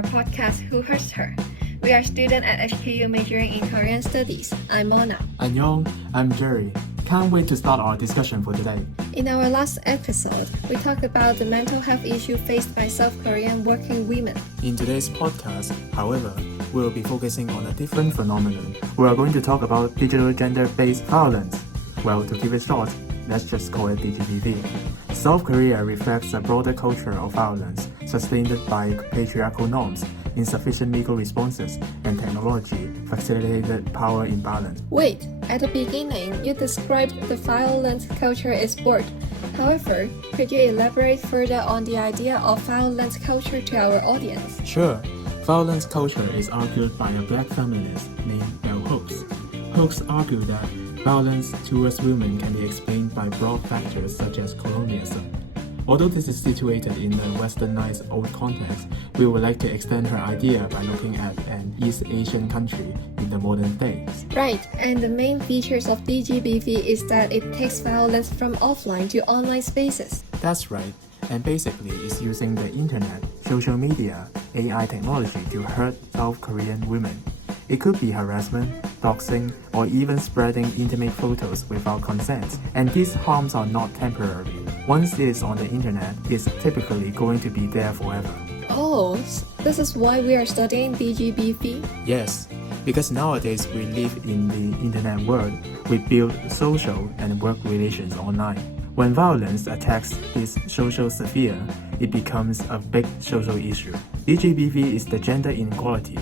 our podcast Who Hurts Her. We are students at HKU majoring in Korean Studies. I'm Mona. Annyeong, I'm Jerry. Can't wait to start our discussion for today. In our last episode, we talked about the mental health issue faced by South Korean working women. In today's podcast, however, we will be focusing on a different phenomenon. We are going to talk about digital gender-based violence. Well, to keep it short, let's just call it DGBV. South Korea reflects a broader culture of violence sustained by patriarchal norms, insufficient legal responses, and technology facilitated power imbalance. Wait, at the beginning, you described the violent culture as sport. However, could you elaborate further on the idea of violence culture to our audience? Sure. Violence culture is argued by a black feminist named Bell Hooks. Hooks argued that violence towards women can be explained by broad factors such as colonialism. Although this is situated in the westernized old context, we would like to extend her idea by looking at an East Asian country in the modern days. Right, and the main features of DGBV is that it takes violence from offline to online spaces. That's right, and basically is using the internet, social media, AI technology to hurt South Korean women. It could be harassment, doxing, or even spreading intimate photos without consent, and these harms are not temporary. Once it is on the internet, it's typically going to be there forever. Oh, this is why we are studying DGBV? Yes, because nowadays we live in the internet world, we build social and work relations online. When violence attacks this social sphere, it becomes a big social issue. DGBV is the gender inequality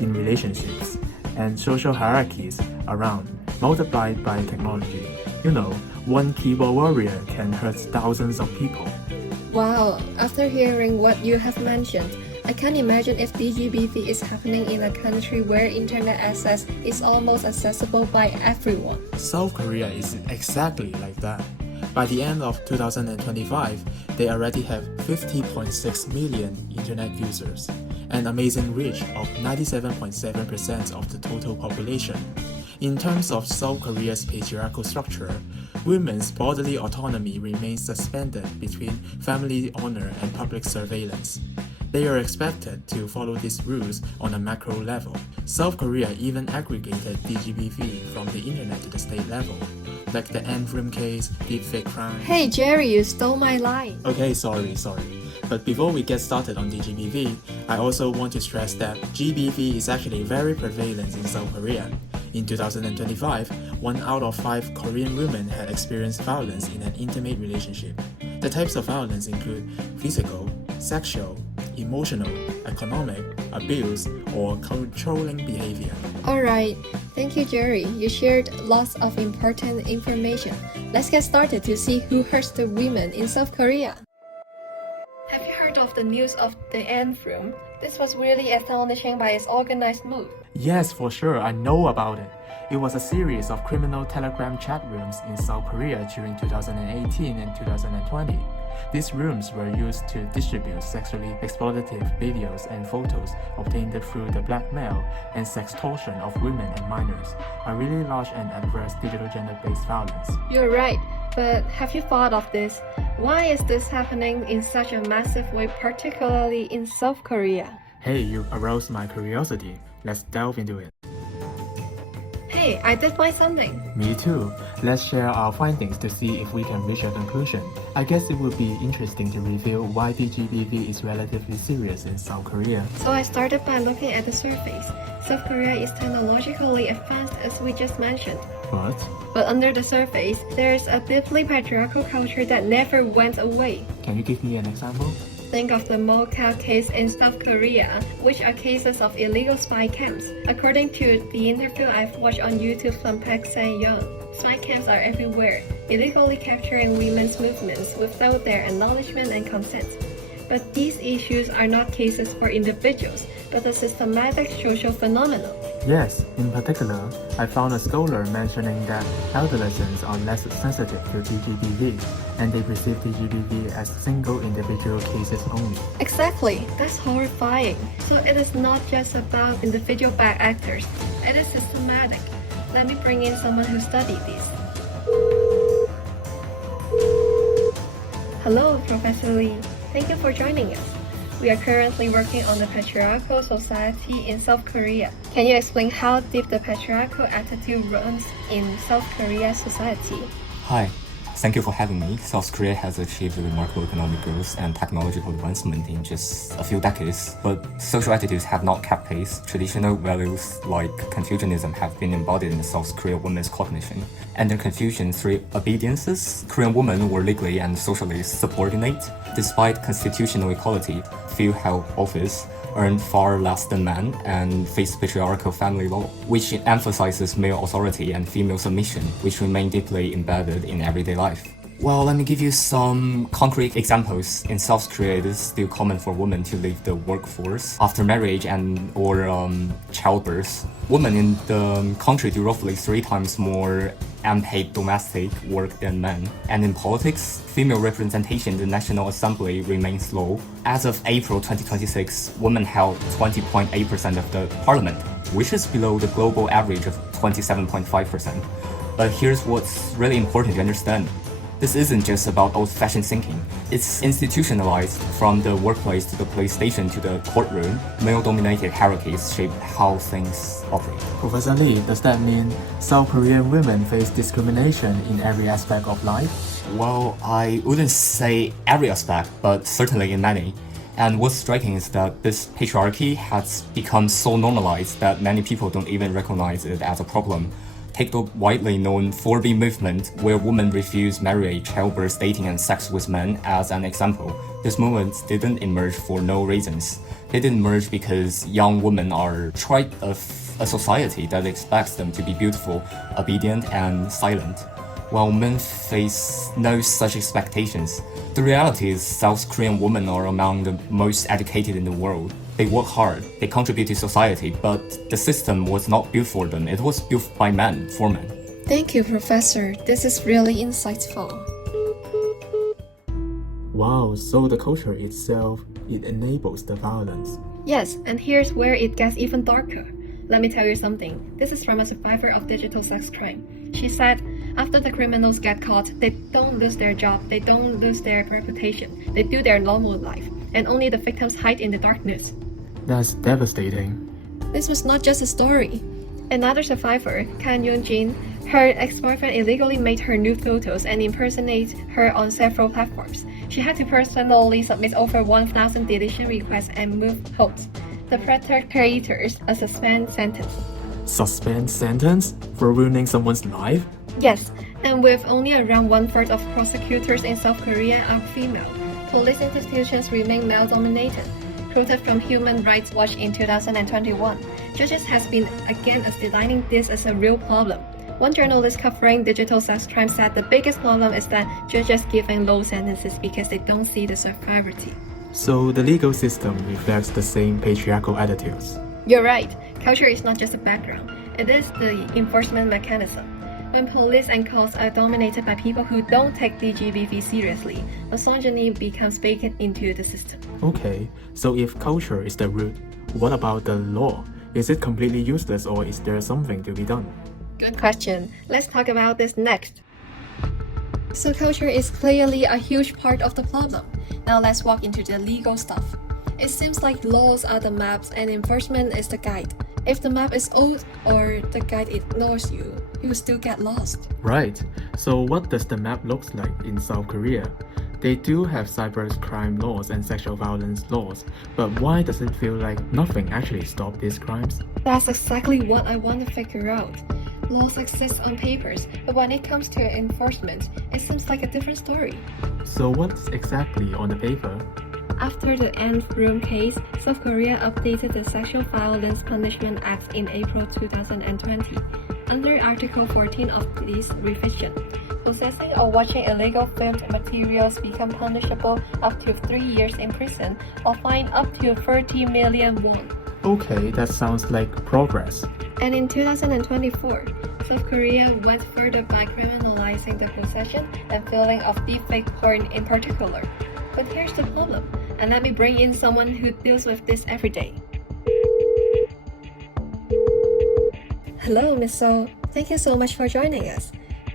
in relationships and social hierarchies around, multiplied by technology. You know, one keyboard warrior can hurt thousands of people. Wow, after hearing what you have mentioned, I can't imagine if DGBV is happening in a country where internet access is almost accessible by everyone. South Korea is exactly like that. By the end of 2025, they already have 50.6 million internet users, an amazing reach of 97.7% of the total population. In terms of South Korea's patriarchal structure, women's bodily autonomy remains suspended between family honor and public surveillance. They are expected to follow these rules on a macro level. South Korea even aggregated DGBV from the internet to the state level, like the Room case, deepfake crime. Hey Jerry, you stole my line. Okay, sorry. But before we get started on DGBV, I also want to stress that GBV is actually very prevalent in South Korea. In 2025, 1 out of 5 Korean women had experienced violence in an intimate relationship. The types of violence include physical, sexual, emotional, economic, abuse, or controlling behavior. Alright, thank you Jerry. You shared lots of important information. Let's get started to see who hurts the women in South Korea. Have you heard of the news of the Room? This was really astonishing by its organized move. Yes, for sure, I know about it. It was a series of criminal Telegram chat rooms in South Korea during 2018 and 2020. These rooms were used to distribute sexually exploitative videos and photos obtained through the blackmail and sextortion of women and minors, a really large and adverse digital gender-based violence. You're right, but have you thought of this? Why is this happening in such a massive way, particularly in South Korea? Hey, you aroused my curiosity. Let's delve into it. Hey, I did find something. Me too. Let's share our findings to see if we can reach a conclusion. I guess it would be interesting to reveal why DGBV is relatively serious in South Korea. So I started by looking at the surface. South Korea is technologically advanced as we just mentioned. But under the surface, there's a deeply patriarchal culture that never went away. Can you give me an example? Think of the mocap case in South Korea, which are cases of illegal spy camps. According to the interview I've watched on YouTube from Park Sang-yeon, spy camps are everywhere, illegally capturing women's movements without their acknowledgement and consent. But these issues are not cases for individuals, but a systematic social phenomenon. Yes, in particular, I found a scholar mentioning that adolescents are less sensitive to DGBV, and they perceive DGBV as single individual cases only. Exactly, that's horrifying. So it is not just about individual bad actors, it is systematic. Let me bring in someone who studied this. Hello, Professor Lee. Thank you for joining us. we are currently working on the patriarchal society in South Korea. Can you explain how deep the patriarchal attitude runs in South Korea society? Hi, thank you for having me. South Korea has achieved remarkable economic growth and technological advancement in just a few decades, but social attitudes have not kept pace. Traditional values like Confucianism have been embodied in the South Korea women's cognition. Under Confucian's three obediences, Korean women were legally and socially subordinate. Despite constitutional equality, few held office, earned far less than men, and faced patriarchal family law, which emphasizes male authority and female submission, which remain deeply embedded in everyday life. Well, let me give you some concrete examples. In South Korea, it is still common for women to leave the workforce after marriage or childbirth. Women in the country do roughly 3 times more unpaid domestic work than men. And in politics, female representation in the National Assembly remains low. As of April 2026, women held 20.8% of the parliament, which is below the global average of 27.5%. But here's what's really important to understand. This isn't just about old-fashioned thinking. It's institutionalized from the workplace to the police station to the courtroom. Male-dominated hierarchies shape how things operate. Professor Lee, does that mean South Korean women face discrimination in every aspect of life? Well, I wouldn't say every aspect, but certainly in many. And what's striking is that this patriarchy has become so normalized that many people don't even recognize it as a problem. Take the widely known 4B movement, where women refuse marriage, childbirth, dating, and sex with men as an example. This movement didn't emerge for no reasons. They didn't emerge because young women are tried of a society that expects them to be beautiful, obedient, and silent, while men face no such expectations. The reality is South Korean women are among the most educated in the world. They work hard, they contribute to society, but the system was not built for them. It was built by men, for men. Thank you, Professor. This is really insightful. Wow, so the culture itself, it enables the violence. Yes, and here's where it gets even darker. Let me tell you something. This is from a survivor of digital sex crime. She said, after the criminals get caught, they don't lose their job, they don't lose their reputation, they do their normal life, and only the victims hide in the darkness. That's devastating. This was not just a story. Another survivor, Kan Yoon-jin, her ex-boyfriend illegally made her nude photos and impersonated her on several platforms. She had to personally submit over 1,000 deletion requests and move hosts. The perpetrators a suspend sentence. Suspend sentence for ruining someone's life? Yes, and with only around 1/3 of prosecutors in South Korea are female, police institutions remain male-dominated. Quoted from Human Rights Watch in 2021, judges has been again defining this as a real problem. One journalist covering digital sex crime said the biggest problem is that judges giving low sentences because they don't see the severity. So the legal system reflects the same patriarchal attitudes. You're right. Culture is not just a background. It is the enforcement mechanism. When police and courts are dominated by people who don't take LGBT seriously, misogyny becomes baked into the system. Okay, so if culture is the root, what about the law? Is it completely useless or is there something to be done? Good question. Let's talk about this next. So culture is clearly a huge part of the problem. Now let's walk into the legal stuff. It seems like laws are the maps and enforcement is the guide. If the map is old or the guide ignores you, you will still get lost. Right. So what does the map look like in South Korea? They do have cybercrime laws and sexual violence laws, but why does it feel like nothing actually stops these crimes? That's exactly what I want to figure out. Laws exist on papers, but when it comes to enforcement, it seems like a different story. So what's exactly on the paper? After the Nth Room case, South Korea updated the Sexual Violence Punishment Act in April 2020. Under Article 14 of this revision, possessing or watching illegal filmed materials become punishable up to 3 years in prison or fine up to 30 million won. Okay, that sounds like progress. And in 2024, South Korea went further by criminalizing the possession and filming of deepfake porn in particular. But here's the problem, and let me bring in someone who deals with this every day. Hello, Miss So. Thank you so much for joining us.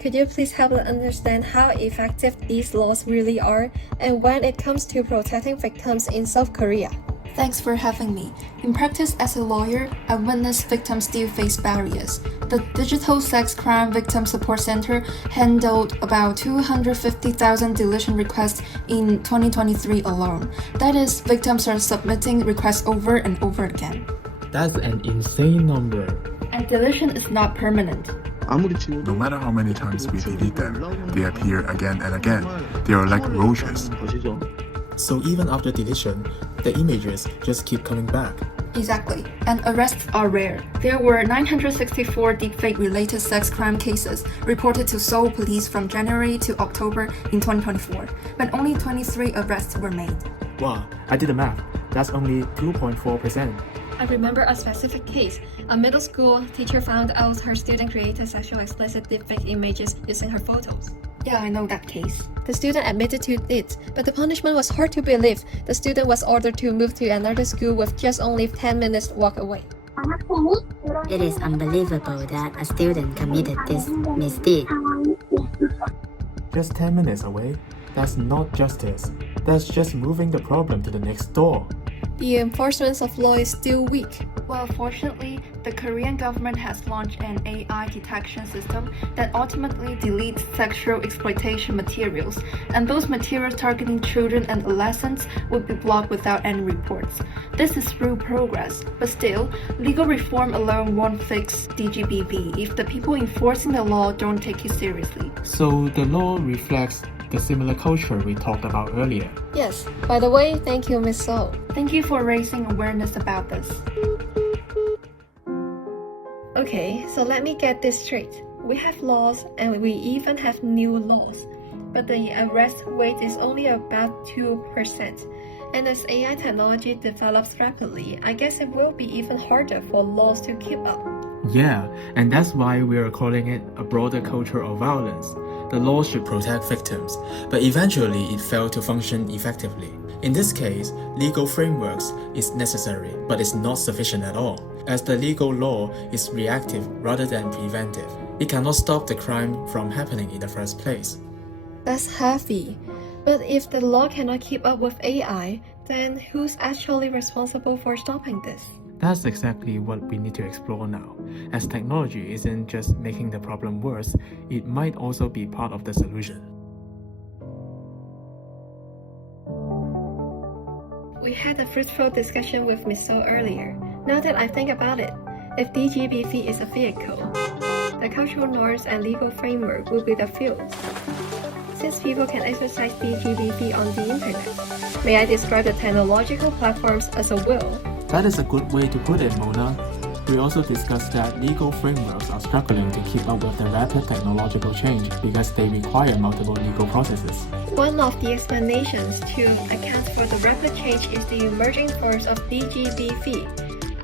could you please help us understand how effective these laws really are and when it comes to protecting victims in South Korea? Thanks for having me. In practice as a lawyer, I've witnessed victims still face barriers. The Digital Sex Crime Victim Support Center handled about 250,000 deletion requests in 2023 alone. That is, victims are submitting requests over and over again. That's an insane number. And deletion is not permanent. No matter how many times we delete them, they appear again and again. They are like roaches. So even after deletion, the images just keep coming back. Exactly. And arrests are rare. There were 964 deepfake-related sex crime cases reported to Seoul police from January to October in 2024, but only 23 arrests were made. Wow, I did the math. That's only 2.4%. I remember a specific case. A middle school teacher found out her student created sexually explicit deepfake images using her photos. Yeah, I know that case. The student admitted to it, but the punishment was hard to believe. The student was ordered to move to another school with just only 10 minutes walk away. It is unbelievable that a student committed this misdeed. Just 10 minutes away? That's not justice. That's just moving the problem to the next door. The enforcement of law is still weak. Well, fortunately, the Korean government has launched an AI detection system that ultimately deletes sexual exploitation materials, and those materials targeting children and adolescents would be blocked without any reports. This is real progress, but still, legal reform alone won't fix DGBV if the people enforcing the law don't take it seriously. So the law reflects the similar culture we talked about earlier. Yes. By the way, thank you, Ms. So. Thank you for raising awareness about this. Okay, so let me get this straight. We have laws and we even have new laws, but the arrest rate is only about 2%. And as AI technology develops rapidly, I guess it will be even harder for laws to keep up. Yeah, and that's why we are calling it a broader culture of violence. The law should protect victims, but eventually it failed to function effectively. In this case, legal frameworks is necessary, but it's not sufficient at all, as the legal law is reactive rather than preventive. It cannot stop the crime from happening in the first place. That's heavy. But if the law cannot keep up with AI, then who's actually responsible for stopping this? That's exactly what we need to explore now. As technology isn't just making the problem worse, it might also be part of the solution. We had a fruitful discussion with Ms. So earlier. Now that I think about it, if DGBV is a vehicle, the cultural norms and legal framework will be the fuel. Since people can exercise DGBV on the internet, may I describe the technological platforms as a wheel? That is a good way to put it, Mona. We also discussed that legal frameworks are struggling to keep up with the rapid technological change because they require multiple legal processes. One of the explanations to account for the rapid change is the emerging force of DGBV.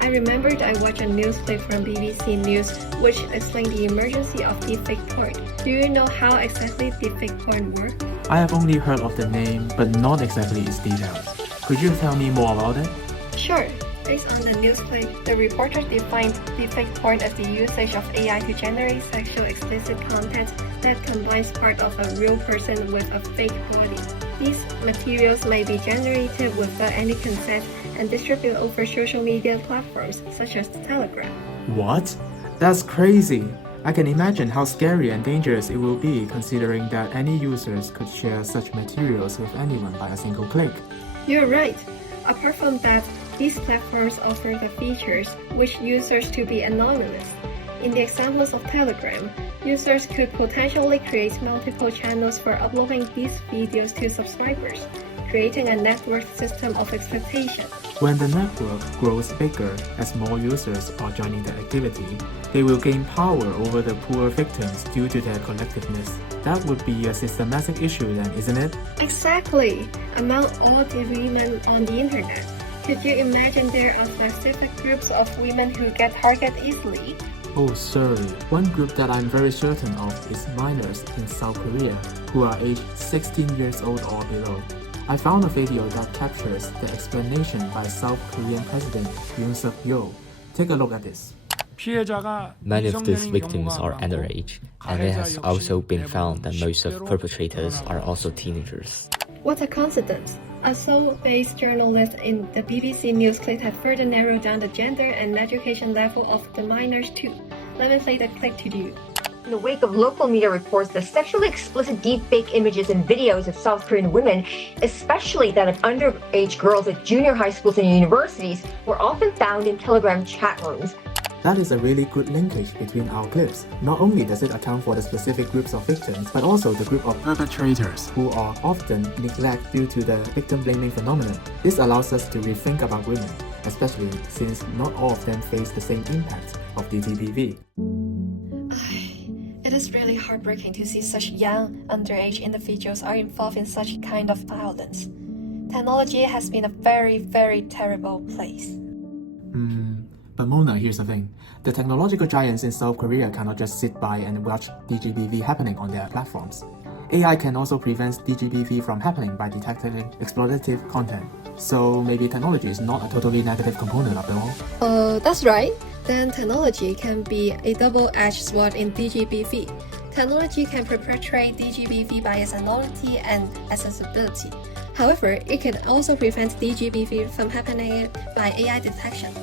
I remembered I watched a news clip from BBC News which explained the emergency of deepfake porn. Do you know how exactly deepfake porn works? I have only heard of the name, but not exactly its details. Could you tell me more about it? Sure. Based on the news clip, the reporter defined deepfake porn as the usage of AI to generate sexual explicit content that combines part of a real person with a fake body. These materials may be generated without any consent and distributed over social media platforms such as Telegram. What? That's crazy! I can imagine how scary and dangerous it will be considering that any users could share such materials with anyone by a single click. You're right. Apart from that, these platforms offer the features which users to be anonymous. In the examples of Telegram, users could potentially create multiple channels for uploading these videos to subscribers, creating a network system of exploitation. When the network grows bigger as more users are joining the activity, they will gain power over the poor victims due to their collectiveness. That would be a systematic issue then, isn't it? Exactly! Among all the women on the internet, could you imagine there are specific groups of women who get targeted easily? Oh, surely. One group that I'm very certain of is minors in South Korea who are aged 16 years old or below. I found a video that captures the explanation by South Korean President Yoon Suk-yeol. Take a look at this. Many of these victims are underage, and it has also been found that most of perpetrators are also teenagers. What a coincidence! A Seoul-based journalist in the BBC News clip had further narrowed down the gender and education level of the minors too. Let me play the clip to you. In the wake of local media reports that sexually explicit deepfake images and videos of South Korean women, especially that of underage girls at junior high schools and universities, were often found in Telegram chat rooms. That is a really good linkage between our clips. Not only does it account for the specific groups of victims, but also the group of perpetrators who are often neglected due to the victim blaming phenomenon. This allows us to rethink about women, especially since not all of them face the same impact of DTBV. It is really heartbreaking to see such young, underage individuals are involved in such kind of violence. Technology has been a very, very terrible place. But Mona, here's the thing. The technological giants in South Korea cannot just sit by and watch DGBV happening on their platforms. AI can also prevent DGBV from happening by detecting exploitative content. So maybe technology is not a totally negative component after all. That's right. Then technology can be a double-edged sword in DGBV. Technology can perpetrate DGBV by its anonymity and accessibility. However, it can also prevent DGBV from happening by AI detection.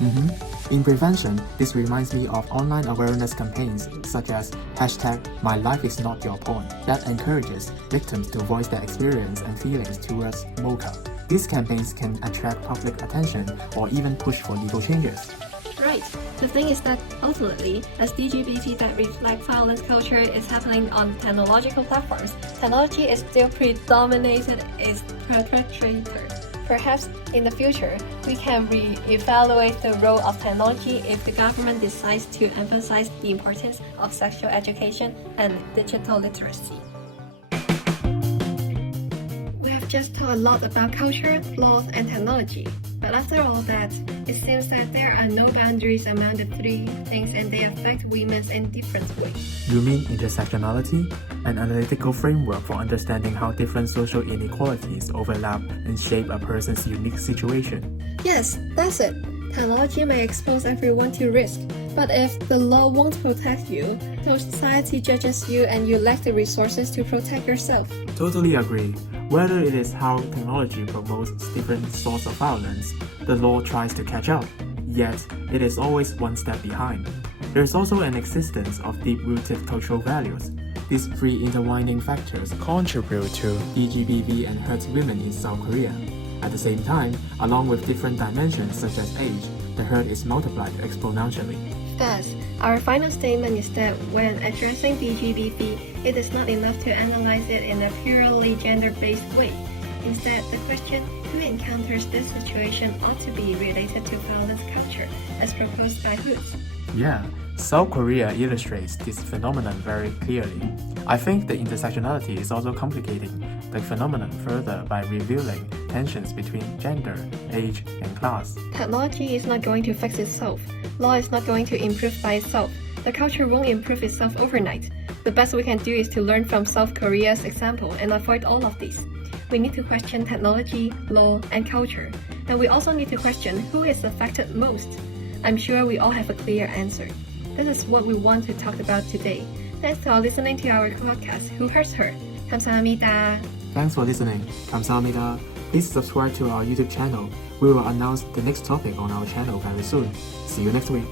In prevention, this reminds me of online awareness campaigns such as #MyLifeIsNotYourPorn that encourages victims to voice their experience and feelings towards MoCA. These campaigns can attract public attention or even push for legal changes. Right. The thing is that ultimately, as DGBV that reflect violence culture is happening on technological platforms, technology is still predominated as perpetrator. Perhaps in the future, we can re-evaluate the role of technology if the government decides to emphasize the importance of sexual education and digital literacy. We have just talked a lot about culture, laws, and technology. But after all that, it seems that there are no boundaries among the three things and they affect women in different ways. You mean intersectionality? An analytical framework for understanding how different social inequalities overlap and shape a person's unique situation. Yes, that's it. Technology may expose everyone to risk, but if the law won't protect you, so society judges you and you lack the resources to protect yourself. Totally agree. Whether it is how technology promotes different sorts of violence, the law tries to catch up, yet it is always one step behind. There is also an existence of deep-rooted cultural values. These three intertwining factors contribute to DGBV and hurt women in South Korea. At the same time, along with different dimensions such as age, the hurt is multiplied exponentially. Thus, our final statement is that when addressing DGBV, it is not enough to analyze it in a purely gender-based way. Instead, the question, who encounters this situation, ought to be related to violence culture, as proposed by Hoods. Yeah, South Korea illustrates this phenomenon very clearly. I think the intersectionality is also complicating the phenomenon further by revealing tensions between gender, age, and class. Technology is not going to fix itself. Law is not going to improve by itself. The culture won't improve itself overnight. The best we can do is to learn from South Korea's example and avoid all of these. We need to question technology, law, and culture. And we also need to question who is affected most. I'm sure we all have a clear answer. This is what we want to talk about today. Thanks for listening to our podcast, Who Hurts Her? 감사합니다. Thanks for listening. 감사합니다. Please subscribe to our YouTube channel. We will announce the next topic on our channel very soon. See you next week.